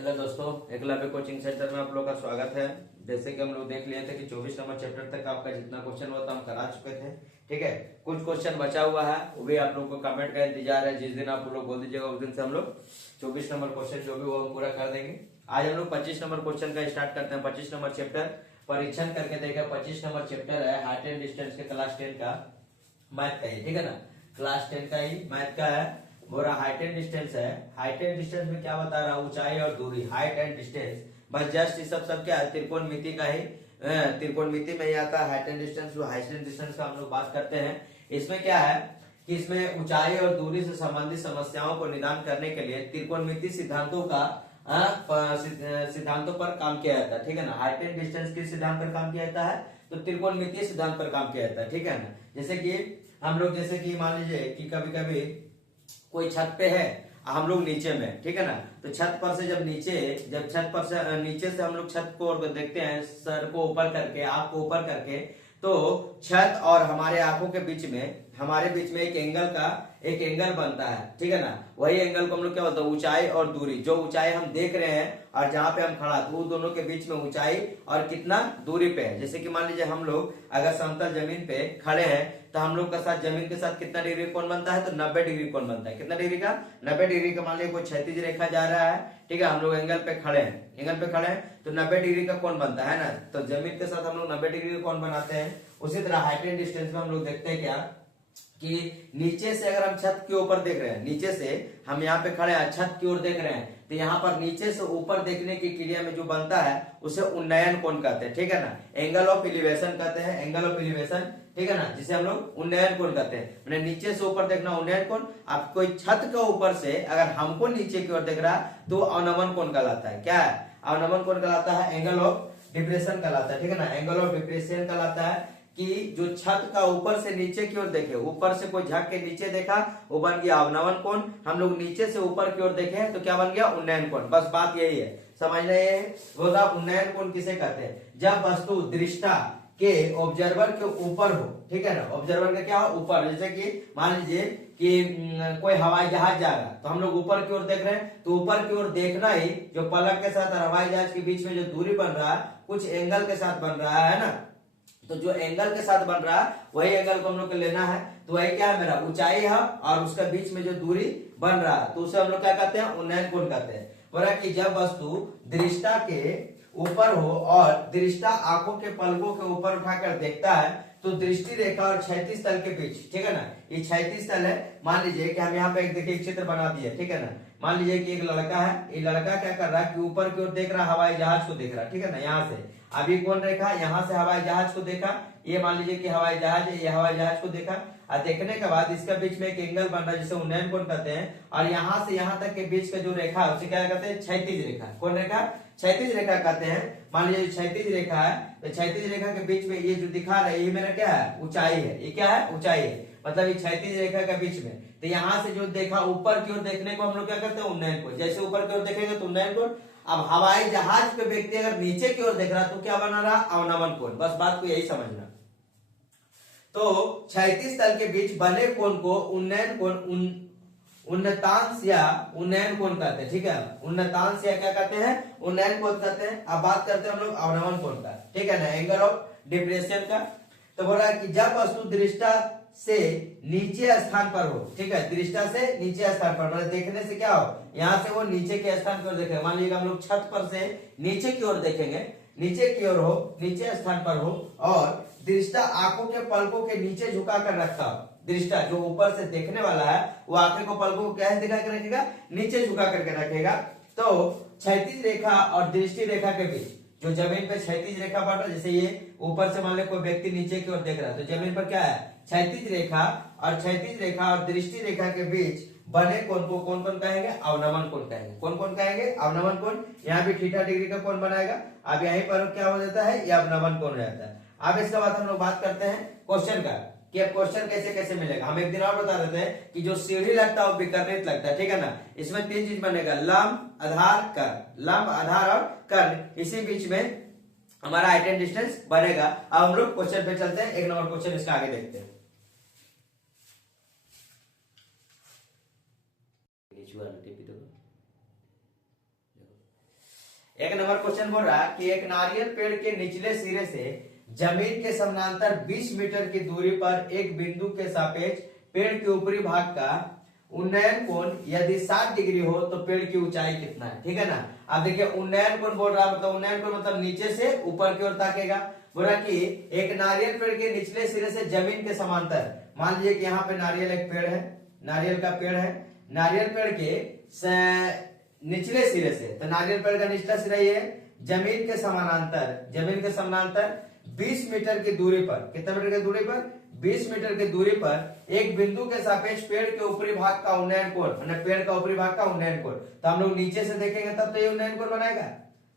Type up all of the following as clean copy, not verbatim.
Hello दोस्तों, Eklavya coaching centre में आप लोग का स्वागत है। जैसे कि हम लोग देख लिए थे कि 24 नंबर चैप्टर तक आपका जितना क्वेश्चन हुआ था हम करा चुके थे। ठीक है, कुछ क्वेश्चन बचा हुआ है, वो भी आप लोग को कमेंट का इंतजार है। जिस दिन आप लोग बोल दीजिएगा उस दिन से हम लोग 24 नंबर क्वेश्चन जो भी वो हम पूरा कर देंगे। आज हम लोग 25 नंबर क्वेश्चन का स्टार्ट करते हैं। 25 नंबर चैप्टर परीक्षण करके देखा। 25 नंबर चैप्टर है हाइट एंड डिस्टेंस के क्लास 10 का मैथ का ही, ठीक है ना। क्लास 10 का ही मैथ का है। बोरा हाइट एंड डिस्टेंस है। हाइट एंड डिस्टेंस में क्या बता रहा हूँ, ऊंचाई और दूरी, हाइट एंड डिस्टेंस। बस जस्ट ये सब क्या है, त्रिकोणमिति का ही, त्रिकोणमिति में ही आता है हाइट एंड डिस्टेंस। जो हाइट एंड डिस्टेंस का हम लोग बात करते हैं, इसमें क्या है कि इसमें ऊंचाई और दूरी से संबंधित समस्याओं को निदान करने के लिए त्रिकोणमिति सिद्धांतों का सिद्धांतों पर काम किया जाता है। ठीक है ना। हाइट एंड डिस्टेंस किस सिद्धांत पर काम किया जाता है, तो त्रिकोणमितीय सिद्धांत पर काम किया जाता है। ठीक है ना। जैसे कि हम लोग जैसे कि मान लीजिए कि कभी कभी कोई छत पे है, हम लोग नीचे में, ठीक है ना। तो छत पर से जब छत पर से नीचे से हम लोग छत को देखते हैं, सर को ऊपर करके, आंख को ऊपर करके, तो छत और हमारे आंखों के बीच में, हमारे बीच में एक एंगल बनता है। ठीक है ना। वही एंगल को हम लोग क्या बोलते हैं, ऊंचाई और दूरी। जो ऊंचाई हम देख रहे हैं और जहां पे हम खड़ा, तो वो दोनों के बीच में ऊंचाई और कितना दूरी पे है। जैसे कि मान लीजिए हम लोग अगर समतल जमीन पे खड़े हैं, तो हम लोग का साथ जमीन के साथ कितना डिग्री कोण बनता है, तो 90 डिग्री कोण बनता है। कितना डिग्री का, 90 डिग्री का। मान लीजिए कोई क्षैतिज रेखा जा रहा है, ठीक है, हम लोग एंगल पे खड़े हैं, तो 90 डिग्री का कोण बनता है ना। तो जमीन के साथ हम लोग 90 डिग्री का कोण बनाते हैं। उसी तरह हाइट एंड डिस्टेंस में हम लोग देखते हैं क्या कि नीचे से अगर हम छत के ऊपर देख रहे हैं, नीचे से हम यहाँ पे खड़े हैं, छत की ओर देख रहे हैं, तो यहाँ पर नीचे से ऊपर देखने की क्रिया में जो बनता है उसे उन्नयन कोण कहते हैं। ठीक है ना। एंगल ऑफ एलिवेशन कहते हैं, एंगल ऑफ एलिवेशन, ठीक है ना, जिसे हम लोग उन्नयन कोण कहते हैं। मैंने नीचे से ऊपर देखना उन्नयन कोण। आप कोई छत के ऊपर से अगर हमको नीचे की ओर देख रहा है तो अवनमन कोण कहलाता है। क्या है, अवनमन कोण कहलाता है, एंगल ऑफ डिप्रेशन कहलाता है। ठीक है ना। एंगल ऑफ डिप्रेशन कहलाता है कि जो छत का ऊपर से नीचे की ओर देखे, ऊपर से कोई झांक के नीचे देखा, वो बन गया अवनमन कोण। हम लोग नीचे से ऊपर की ओर देखे तो क्या बन गया, उन्नयन कोण। बस बात यही है, समझना ये है। बोला उन्नयन कोण किसे कहते हैं, जब वस्तु दृष्टा के ऑब्जर्वर के ऊपर हो। ठीक है ना। ऑब्जर्वर का क्या हो, ऊपर। जैसे कि मान लीजिए कि कोई हवाई जहाज जा रहा है, तो हम लोग ऊपर की ओर देख रहे हैं, तो ऊपर की ओर देखना ही जो पलक के साथ और हवाई जहाज के बीच में जो दूरी बन रहा है, कुछ एंगल के साथ बन रहा है ना। तो जो एंगल के साथ बन रहा है वही एंगल को हम लोग को लेना है। तो वही क्या है, मेरा ऊंचाई है और उसके बीच में जो दूरी बन रहा है, तो उसे हम लोग क्या कहते हैं, उन्नयन कोण कहते हैं। बोला कि जब वस्तु दृष्टा के ऊपर हो और दृष्टा आंखों के पलकों के ऊपर उठाकर देखता है, तो दृष्टि रेखा और क्षैतिज तल के बीच, ठीक है ना, ये क्षैतिज तल है। मान लीजिए कि हम यहाँ पे एक देखिए चित्र बना दिए, ठीक है ना। मान लीजिए कि एक लड़का है, ये लड़का क्या कर रहा है कि ऊपर की ओर देख रहा है, हवाई जहाज को देख रहा है, ठीक है ना, यहाँ से। अभी कौन रेखा, यहाँ से हवाई जहाज को देखा, ये मान लीजिए कि हवाई जहाज है, ये हवाई जहाज को देखा, और देखने के बाद इसके बीच में एक एंगल बन रहा है जिसे उन्नयन कोण कहते हैं। और यहाँ से यहाँ तक के बीच का जो रेखा है उसे क्या कहते हैं, क्षैतिज रेखा। कौन रेखा, क्षैतिज रेखा कहते हैं। मान लीजिए क्षैतिज रेखा है, तो क्षैतिज रेखा के बीच में ये जो दिखा रहा है, ये मेरा क्या है, ऊंचाई है। ये क्या है, ऊंचाई है, मतलब ये क्षैतिज रेखा के बीच में। तो यहाँ से जो देखा ऊपर की ओर देखने को हम लोग क्या करते हैं, उन्नयन कोण। जैसे ऊपर की ओर देखेंगे तो उन्नयन कोण। अब हवाई जहाज पे व्यक्ति अगर नीचे की ओर देख रहा तो क्या बना रहा, अवनमन कोण। बस बात को यही समझना। तो क्षैतिज तल के बीच बने कोण को उन्नयन कोण, उन्नतांश या उन्नयन कोण कहते हैं। ठीक है, उन्नतांश या क्या कहते हैं, उन्नयन कोण कहते हैं। अब बात करते हैं हम लोग अवनमन कोण का, ठीक है ना, एंगल ऑफ डिप्रेशन का। तो बोल रहा है कि जब वस्तु दृष्टा से नीचे स्थान पर हो, ठीक है, दृष्टा से नीचे स्थान पर, मतलब देखने से क्या हो, यहाँ से वो नीचे के स्थान पर देखेंगे। मान लीजिए हम लोग छत पर से नीचे की ओर देखेंगे, नीचे की ओर हो, नीचे स्थान पर हो, और दृष्टा आंखों के पलकों के नीचे झुका कर रखा। दृष्टा जो ऊपर से देखने वाला है वो आंखें को पलकों को कैसे दिखा कर रखेगा, नीचे झुका करके रखेगा। तो क्षैतिज रेखा और दृष्टि रेखा के बीच जो जमीन पे क्षैतिज रेखा बन रहा है, जैसे ये ऊपर से मान लो कोई व्यक्ति नीचे की ओर देख रहा है, तो जमीन पर क्या है, क्षैतिज रेखा, और क्षैतिज रेखा और दृष्टि रेखा के बीच बने कोण को कौन कौन कहेंगे, अवनमन कोण कहेंगे। कौन कौन कहेंगे, अवनमन कोण। यहाँ भी थीटा डिग्री का कोण बनाएगा। अब यहीं पर क्या हो जाता है, ये अवनमन कोण हो जाता है। अब इसके बाद हम लोग बात करते हैं क्वेश्चन का, कि अब क्वेश्चन कैसे कैसे मिलेगा। हम एक दिन और बता देते हैं कि जो सीढ़ी लगता है वो विकर्णित लगता है, ठीक है ना। इसमें तीन चीज बनेगा, लंब, आधार, कर्ण। लंब, आधार और कर्ण, इसी बीच में हमारा हाइट एंड डिस्टेंस बनेगा। अब हम लोग क्वेश्चन पे चलते हैं, एक नंबर क्वेश्चन इसका आगे देखते हैं। एक नंबर क्वेश्चन बोल रहा है कि एक नारियल पेड़ के निचले सिरे से जमीन के समानांतर 20 मीटर की दूरी पर एक बिंदु के सापेक्ष पेड़ के ऊपरी भाग का उन्नयन कोण यदि 60 डिग्री हो तो पेड़ की ऊंचाई कितना है। ठीक है ना। अब देखिए उन्नयन कोण बोल रहा है, मतलब उन्नयन कोण मतलब नीचे से ऊपर की ओर ताकेगा। बोला कि एक नारियल पेड़ के निचले सिरे से जमीन के समांतर, मान लीजिए कि यहाँ पे नारियल एक पेड़ है, नारियल का पेड़ है, नारियल पेड़ के निचले सिरे से, तो नारियल पेड़ का निचला सिरा ये है, जमीन के समानांतर 20 मीटर की दूरी पर, कितने मीटर की दूरी पर, 20 मीटर की दूरी पर एक बिंदु के सापेक्ष पेड़ के ऊपरी भाग का उन्नयन कोण, मतलब पेड़ का ऊपरी भाग का उन्नयन कोण। तो हम लोग नीचे से देखेंगे तब तो ये उन्नयन कोण बनाएगा,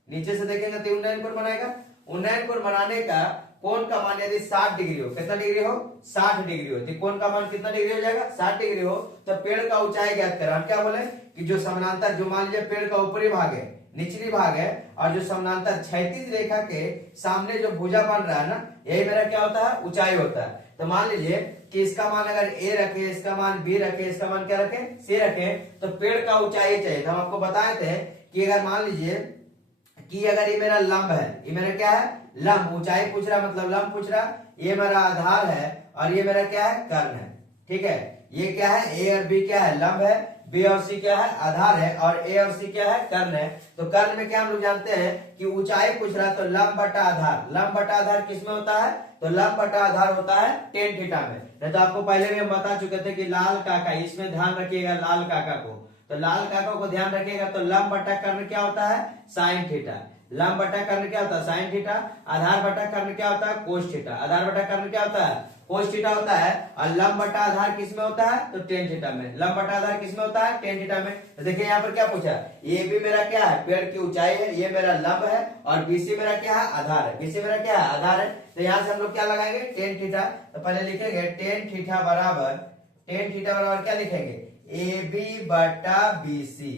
नीचे से देखेंगे तो उन्नयन कोण बनाएगा। उन्नयन कोण बनाने का कोण का मान यदि 60 डिग्री हो, कितना डिग्री हो, 60 डिग्री हो, तो कोण का मान कितना डिग्री हो जाएगा, 60 डिग्री हो, तो पेड़ का ऊंचाई ज्ञात करें। हम क्या बोले कि जो समानांतर, जो मान लीजिए पेड़ का ऊपरी भाग है, निचली भाग है, और जो समानांतर क्षैतिज रेखा के सामने जो भुजा बन रहा है ना, यही मेरा क्या होता है, ऊंचाई होता है। तो मान लीजिए कि इसका मान अगर ए रखे, इसका मान बी रखे, इसका मान क्या रखे, सी रखे, तो पेड़ का ऊंचाई चाहिए। तो हम आपको बताए थे कि अगर मान लीजिए कि अगर ये मेरा लंब है, ये मेरा क्या है, लंब, ऊंचाई पूछ रहा मतलब लंब पूछ रहा, ये मेरा आधार है और ये मेरा क्या है, कर्ण है। ठीक है, ये क्या है, ए और बी क्या है, लंब है, बी और सी क्या है, आधार है, और ए और सी क्या है, कर्ण है। तो कर्ण में क्या हम लोग जानते हैं कि ऊंचाई पूछ रहा है, तो लंब बटा आधार, लंब बटा आधार किस में होता है, तो लंब बटा आधार होता है टेन थीटा में। नहीं तो आपको पहले भी हम बता चुके थे कि लाल काका, इसमें ध्यान रखिएगा लाल काका को, तो लाल काका को ध्यान रखिएगा, तो लंब बटा कर्ण क्या होता है, साइन थीटा, लंब बटा कर्ण क्या होता है, साइन थीटा, आधार बटा कर्ण क्या होता है, कोस थीटा, आधार बटा कर्ण क्या होता है, कोस थीटा होता है, और लंब बटा आधार किस में होता है, तो टेन थीटा में, लंब बटा आधार किस में होता है, टेन थीटा में। तो देखिए यहाँ पर क्या पूछा, ये भी मेरा क्या है, पेड़ की ऊंचाई है, ये मेरा लंब है, और बीसी मेरा क्या है, आधार है, बीसी मेरा क्या है, आधार है। तो यहाँ से हम लोग क्या लगाएंगे, टेन थीटा। तो पहले लिखेंगे टेन थीटा बराबर क्या लिखेंगे, ए बी बटा बीसी,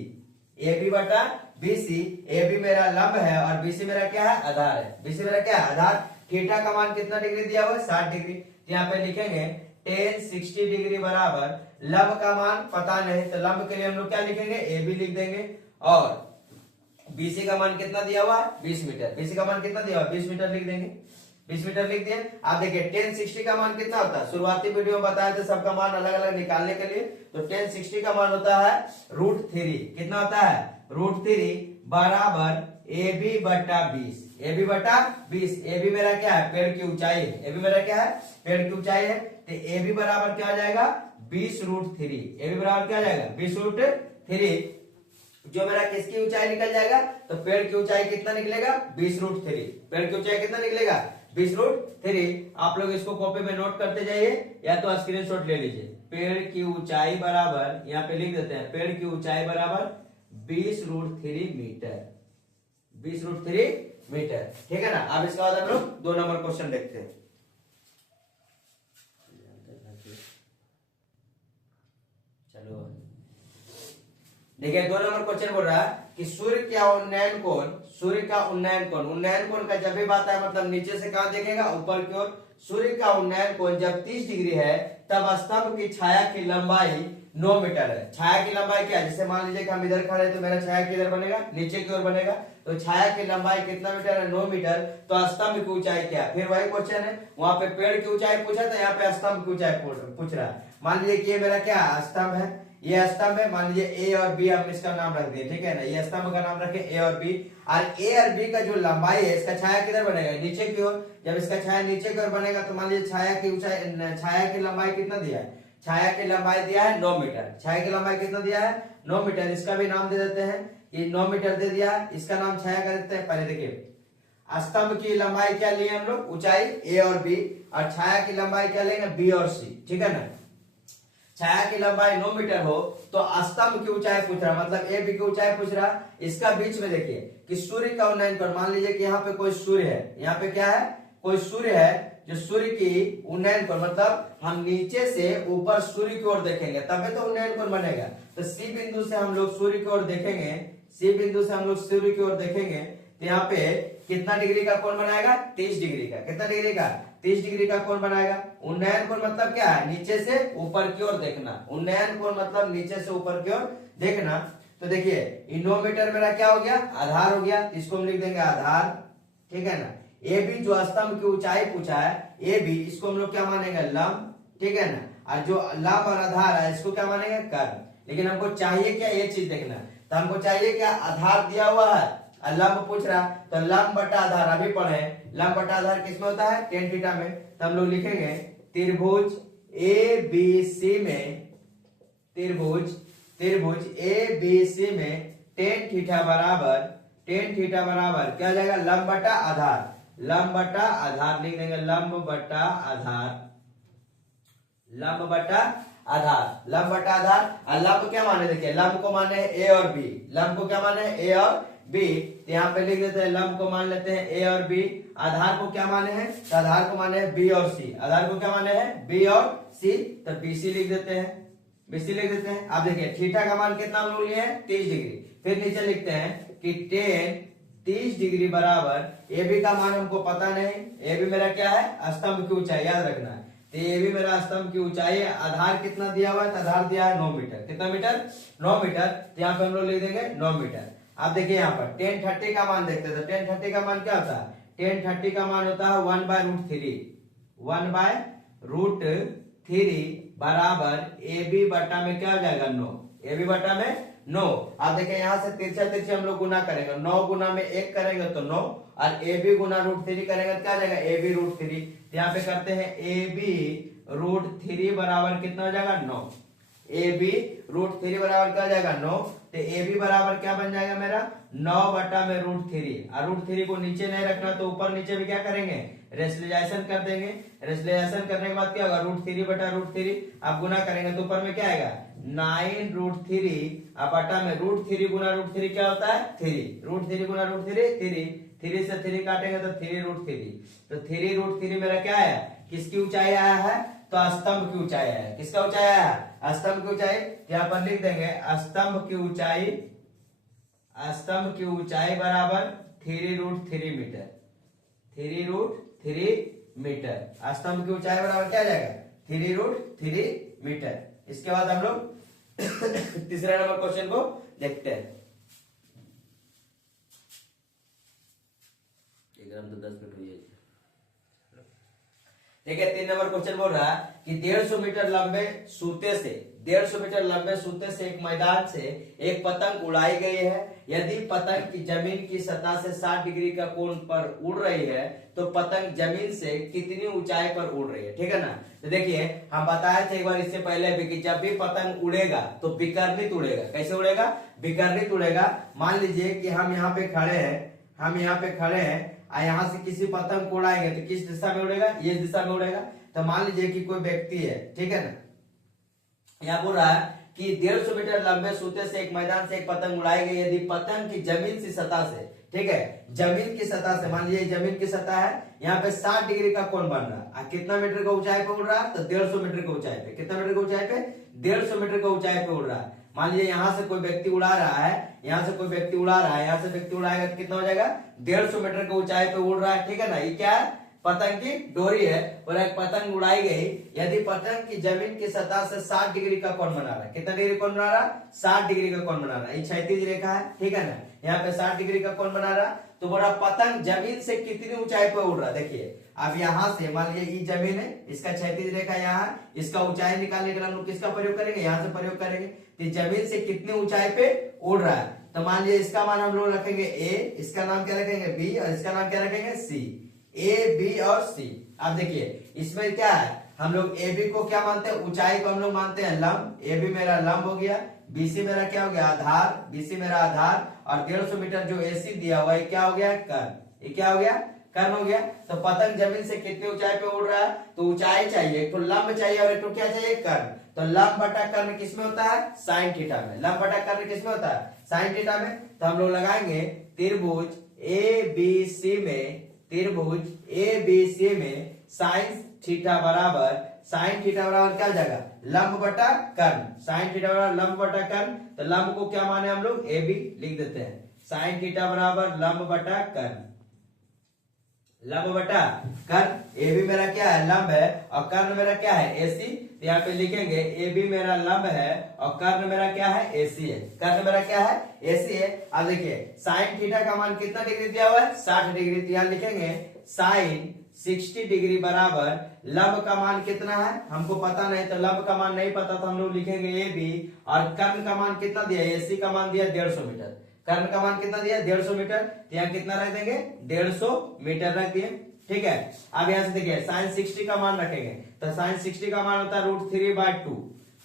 ए बी बटा बीसी, ए बी मेरा लंब है और बीसी मेरा क्या है, आधार है, बीसी मेरा क्या है, आधार। थीटा का मान कितना डिग्री दिया हुआ है, 60 डिग्री। यहाँ पे लिखेंगे टेन 60 डिग्री बराबर, लंब का मान पता नहीं, तो लंब के लिए हम लोग क्या लिखेंगे, ए बी लिख देंगे, और बीसी का मान कितना दिया हुआ, 20 मीटर, बीसी का मान कितना दिया हुआ, 20 मीटर लिख देंगे, 20 मीटर लिख दिए। आप देखिए टेन 60 का मान कितना होता है, शुरुआती वीडियो में बताया था सबका मान अलग अलग निकालने के लिए, तो टेन 60 का मान होता है √3, कितना होता है, √3 बराबर ए बी बटा 20, ए बी बटा 20, ए बी मेरा क्या है, पेड़ की ऊंचाई है, ए बी मेरा क्या है, पेड़ की ऊंचाई है, तो ए बी बराबर क्या हो जाएगा, 20√3, ए बी बराबर क्या हो जाएगा, 20√3, जो मेरा किसकी ऊंचाई निकल जाएगा, तो पेड़ की ऊंचाई कितना निकलेगा, 20√3, पेड़ की ऊंचाई कितना निकलेगा, 20√3। आप लोग इसको कॉपी में नोट करते जाइए या तो स्क्रीनशॉट ले लीजिए। पेड़ की ऊंचाई बराबर, यहाँ पे लिख देते हैं, पेड़ की ऊंचाई बराबर 20√3 मीटर, 20√3 मीटर। ठीक है ना। अब इसके बाद हम लोग 2 नंबर क्वेश्चन देखते हैं। चलो देखिए 2 नंबर क्वेश्चन बोल रहा है कि सूर्य का उन्नयन कोण, सूर्य का उन्नयन कोण, उन्नयन कोण का जब भी बात है मतलब नीचे से कहां देखेगा, ऊपर की ओर। सूर्य का उन्नयन कोण जब 30 डिग्री है तब स्तंभ की छाया की लंबाई 9 मीटर है। छाया की लंबाई क्या है, जैसे मान लीजिए कि हम इधर खड़े तो मेरा छाया किधर बनेगा, नीचे की ओर बनेगा, तो छाया की लंबाई कितना मीटर है, 9 मीटर। तो स्तंभ की ऊंचाई क्या है, फिर वही क्वेश्चन है, वहां पे पेड़ की ऊंचाई पूछा था, यहाँ पे स्तंभ की ऊंचाई पूछ रहा है। मान लीजिए कि ये मेरा क्या स्तंभ है, ये स्तंभ है, मान लीजिए ए और बी, हम इसका नाम रख दिए, ठीक है ना, ये स्तंभ का नाम रखे ए और बी, और ए और बी का जो लंबाई है, इसका छाया किधर बनेगा, नीचे की ओर। जब इसका छाया नीचे की ओर बनेगा तो मान लीजिए छाया की ऊंचाई, छाया की लंबाई कितना दिया है, छाया की लंबाई दिया है 9 मीटर, छाया की लंबाई कितना दिया है, 9 मीटर। इसका भी नाम दे देते हैं, ये 9 मीटर दे दिया, इसका नाम छाया कर देते हैं। पहले देखिए स्तंभ की लंबाई क्या लिए हम लोग, ऊंचाई ए और बी, और छाया की लंबाई क्या लेंगे, बी और सी, ठीक है ना। छाया की लंबाई 9 मीटर हो तो स्तंभ की ऊंचाई पूछ रहा, मतलब ए बी की ऊंचाई पूछ रहा। इसका बीच में देखिए कि सूर्य का उन्नयन कोण, मान लीजिए कि यहाँ पे कोई सूर्य है, यहाँ पे क्या है, कोई सूर्य है, जो सूर्य की उन्नयन कोण मतलब हम नीचे से ऊपर सूर्य की ओर देखेंगे तभी तो उन्नयन कोण बनेगा। तो सी बिंदु से हम लोग सूर्य की ओर देखेंगे, सी बिंदु से हम लोग सूर्य की ओर देखेंगे, तो यहाँ पे कितना डिग्री का कोण बनाएगा, 30 डिग्री का, कितना डिग्री का, 30 डिग्री का कोण बनाएगा। उन्नयन कोण मतलब क्या है, नीचे से ऊपर की ओर देखना, उन्नयन कोण मतलब नीचे से ऊपर की ओर देखना। तो देखिए ये 9 मीटर मेरा क्या हो गया, आधार हो गया, इसको हम लिख देंगे आधार, ठीक है ना। ए बी जो स्तंभ की ऊंचाई पूछा है, ए बी, इसको हम लोग क्या मानेंगे, लंब, ठीक है ना। और जो लंब और आधार है इसको क्या मानेंगे, कर्ण। लेकिन हमको चाहिए क्या, ये चीज देखना, तो हमको चाहिए क्या, आधार दिया हुआ है और लंब पूछ रहा है, तो लंब बटा आधार अभी पढ़े, लंब बटा आधार किसमें होता है, टेन थीटा में। तो हम लोग लिखेंगे त्रिभुज ए बी सी में, त्रिभुज ए बी सी में टेन थीटा बराबर क्या हो जाएगा, लंब बटा आधार, लंब बटा आधार लिख देंगे, लंब बटा आधार, लंब बटा आधार, लंब बटा आधार। और लंब क्या माने, देखिए लंब को माने है ए और बी, लंब को क्या माने है, ए और बी, तो यहाँ पे लिख देते हैं लंब को मान लेते हैं ए और बी। आधार को क्या माने हैं, तो आधार को माने हैं बी और सी, आधार को क्या माने हैं, बी और सी, तो बीसी लिख देते हैं, बीसी लिख देते हैं। अब देखिए थीटा का मान कितना हम लोग लिए हैं, 30 डिग्री। फिर नीचे लिखते हैं कि टेन 30 डिग्री बराबर ए बी का मान हमको पता नहीं, ए बी मेरा क्या है, स्तंभ की ऊंचाई, याद रखना है। तो ये भी मेरा स्तंभ की ऊंचाई है, आधार कितना दिया हुआ है, तो आधार दिया है 9 मीटर, कितना मीटर, 9 मीटर, तो यहाँ पे हम लोग लिख देंगे 9 मीटर। अब देखिए यहाँ पर 1030 का मान देखते हैं, तो 1030 का मान क्या होता है, 1030 का मान होता है 1/√3, 1/√3 बराबर ए बी बटा में क्या हो जाएगा, 9, ए बी बटा में 9। अब देखिए यहाँ से तिरछा हम लोग गुना करेंगे, 9 गुना में 1 करेंगे तो 9, और ए बी गुना √3 करेंगे तो क्या आ जाएगा, ए बी √3। यहाँ पे करते हैं ए बी √3 बराबर कितना हो जाएगा, 9, ए बी √3 बराबर क्या हो जाएगा, 9। तो ए बी बराबर क्या बन जाएगा मेरा, 9 बटा में √3, और √3 को नीचे नहीं रखना तो ऊपर नीचे भी क्या करेंगे, रेशनलाइजेशन कर देंगे। रेशनलाइजेशन करने के बाद क्या होगा, √3 बटा √3, आप गुना करेंगे तो ऊपर में क्या आएगा, 9√3, अब बटा में √3 गुना √3 क्या होता है, 3, √3 गुना √3 3 से 3 काटेंगे तो 3√3, तो 3√3 मेरा क्या है, किसकी ऊंचाई आया है, तो स्तंभ की ऊंचाई है, किसका ऊंचाई आया है, स्तंभ की ऊंचाई। यहाँ पर लिख देंगे स्तंभ की ऊंचाई बराबर 3√3 मीटर, 3√3 मीटर, स्तंभ की ऊंचाई बराबर क्या आ जाएगा, 3√3 मीटर। इसके बाद हम लोग तीसरे नंबर क्वेश्चन को देखते हैं। तो 10 मिनट हुई है। देखिए 3 नंबर क्वेश्चन बोल रहा है कि 150 मीटर लंबे सूते से, 150 मीटर लंबे सूते से एक मैदान से एक पतंग उड़ाई गई है। यदि पतंग की जमीन की सतह से 60 डिग्री का कोण पर उड़ रही है तो पतंग जमीन से कितनी ऊंचाई पर उड़ रही है, ठीक है ना। तो देखिए हम बताए थे एक बार इससे पहले भी कि जब भी पतंग उड़ेगा तो विकर्णित उड़ेगा। कैसे उड़ेगा, विकर्णित उड़ेगा। मान लीजिए कि हम यहाँ पे खड़े हैं, और यहाँ से किसी पतंग को उड़ाएंगे तो किस दिशा में उड़ेगा, ये दिशा में उड़ेगा। तो मान लीजिए कि कोई व्यक्ति है, ठीक है ना, यहाँ बोल रहा है कि 150 मीटर लंबे सूते से एक मैदान से एक पतंग उड़ाई गई। यदि पतंग की जमीन की सतह से, ठीक है, जमीन की सतह से, मान लीजिए जमीन की सतह है, यहाँ पे 60 डिग्री का कोण बन रहा है, कितना मीटर का ऊंचाई पे उड़ रहा है, तो 150 मीटर की ऊंचाई पे, कितना मीटर की ऊंचाई पे, 150 मीटर की ऊंचाई पे उड़ रहा है। मान लीजिए यहाँ से कोई व्यक्ति उड़ा रहा है, यहाँ से कोई व्यक्ति उड़ा रहा है, यहाँ से व्यक्ति उड़ाएगा तो कितना हो जाएगा, 150 मीटर की ऊंचाई पे उड़ रहा है, ठीक है ना। ये क्या है, पतंग की डोरी है, और एक पतंग उड़ाई गई। यदि पतंग की जमीन की सतह से 60 डिग्री का कोण बना रहा है, कितना डिग्री कोण बना रहा है, 60 डिग्री का कोण बना रहा है। ये क्षैतिज रेखा है, ठीक है ना, यहाँ पे 60 डिग्री का कोण बना रहा है। तो बोला पतंग जमीन से कितनी ऊंचाई पर उड़ रहा है। देखिए अब यहाँ से मान लीजिए ये जमीन है, इसका क्षैतिज रेखा यहाँ है, इसका ऊंचाई निकालने के लिए हम लोग किसका प्रयोग करेंगे, यहाँ से प्रयोग करेंगे। तो जमीन से कितनी ऊंचाई पे उड़ रहा है, तो मान लीजिए इसका मान हम लोग रखेंगे ए, इसका नाम क्या रखेंगे बी, और इसका नाम क्या रखेंगे सी, ए बी और सी। अब देखिए इसमें क्या है, हम लोग ए बी को क्या मानते हैं, ऊंचाई को हम लोग मानते हैं लंब, ए बी मेरा लंब हो गया, बीसी मेरा क्या हो गया, आधार, बीसी मेरा आधार, और 150 मीटर जो एसी दिया हुआ है क्या हो गया, कर्ण। ये क्या हो गया, कर्ण हो गया। तो पतंग जमीन से कितनी ऊंचाई पे उड़ रहा है, तो ऊंचाई चाहिए, एक तो लंब चाहिए और एक तो क्या चाहिए, कर्ण। तो लंब बटा कर्ण किसमें होता है, साइन थीटा में। लंब बटा कर्ण किसमें होता है, साइन थीटा में। तो हम लोग लगाएंगे त्रिभुज ए बी सी में, त्रिभुज ए बी सी में साइन थीटा बराबर क्या हो जाएगा, लंब बटा कर्ण। साइन थीटा बराबर लंब बटा कर्ण, तो लंब को क्या माने हम लोग, ए बी लिख देते हैं। साइन थीटा बराबर लंब बटा कर्ण, लंब बटा कर्ण। ए बी मेरा क्या है, लंब है, और कर्ण मेरा क्या है, एसी। तो यहाँ पे लिखेंगे ए बी मेरा लंब है और कर्ण मेरा क्या है, एसी है। कर्ण मेरा क्या है, एसी है। अब देखिए साइन थीटा का मान कितना डिग्री दिया हुआ है, 60 डिग्री। तो यहाँ लिखेंगे साइन 60 डिग्री बराबर लंब का मान कितना है, हमको पता नहीं, तो लंब का मान नहीं पता तो हम लोग लिखेंगे ए बी, और कर्ण का मान कितना दिया, एसी का मान दिया 150 मीटर। कर्ण का मान कितना दिया, 150 मीटर। तो यहाँ कितना रख देंगे, 150 मीटर रख दिए। ठीक है, अब यहाँ से देखिए साइन 60 का मान रखेंगे, तो साइन 60 का मान होता है √3/2।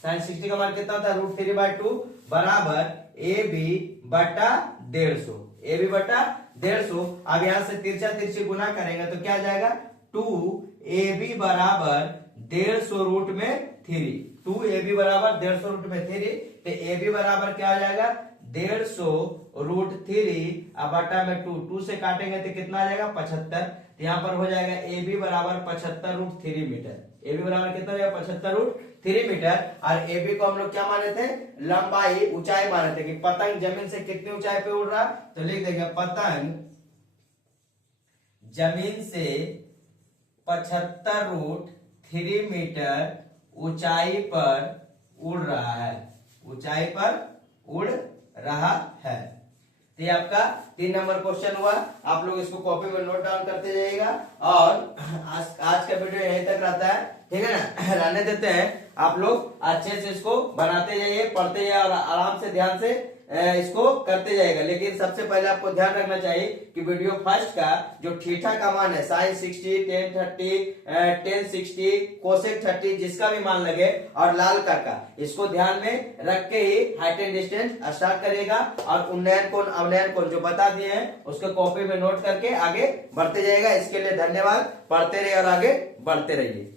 साइन 60 का मान कितना होता है, √3/2 बराबर ए बी बटा 150। ए बी बटा 150। अब यहाँ से तिरछा तिरछी गुना करेंगे तो क्या जाएगा, 2ab बराबर 150√3। 2ab बराबर 150√3। तो ab बराबर क्या हो जाएगा, 150√3 अब बटा में 2 से काटेंगे तो कितना आ जाएगा, 75। तो यहाँ पर हो जाएगा ए बी बराबर 75√3 मीटर। ए बी बराबर कितना हो जाएगा, 75√3 मीटर। और ए बी को हम लोग क्या माने थे, लंबाई ऊंचाई माने थे कि पतंग जमीन से कितनी ऊंचाई पे उड़ रहा। तो लिख देंगे पतंग जमीन से 75√3 मीटर ऊंचाई पर उड़ रहा है, ऊंचाई पर उड़ रहा है। तो ये आपका 3 नंबर क्वेश्चन हुआ। आप लोग इसको कॉपी में नोट डाउन करते जाइएगा। और आज का वीडियो यहीं तक रहता है, ठीक है ना, रहने देते हैं। आप लोग अच्छे से इसको बनाते जाइए, पढ़ते जाइए और आराम से ध्यान से इसको करते जाएगा। लेकिन सबसे पहले आपको ध्यान रखना चाहिए कि वीडियो फर्स्ट का जो थीटा का मान है, साइन 60, टेन 30, टेन 60, कोसेक 30, जिसका भी मान लगे, और लाल का इसको ध्यान में रख के ही हाइट एंड डिस्टेंस स्टार्ट करेगा। और उन्नयन कोण अवनयन कोण जो बता दिए हैं उसको कॉपी में नोट करके आगे बढ़ते जाएगा। इसके लिए धन्यवाद। पढ़ते रहिए और आगे बढ़ते रहिए।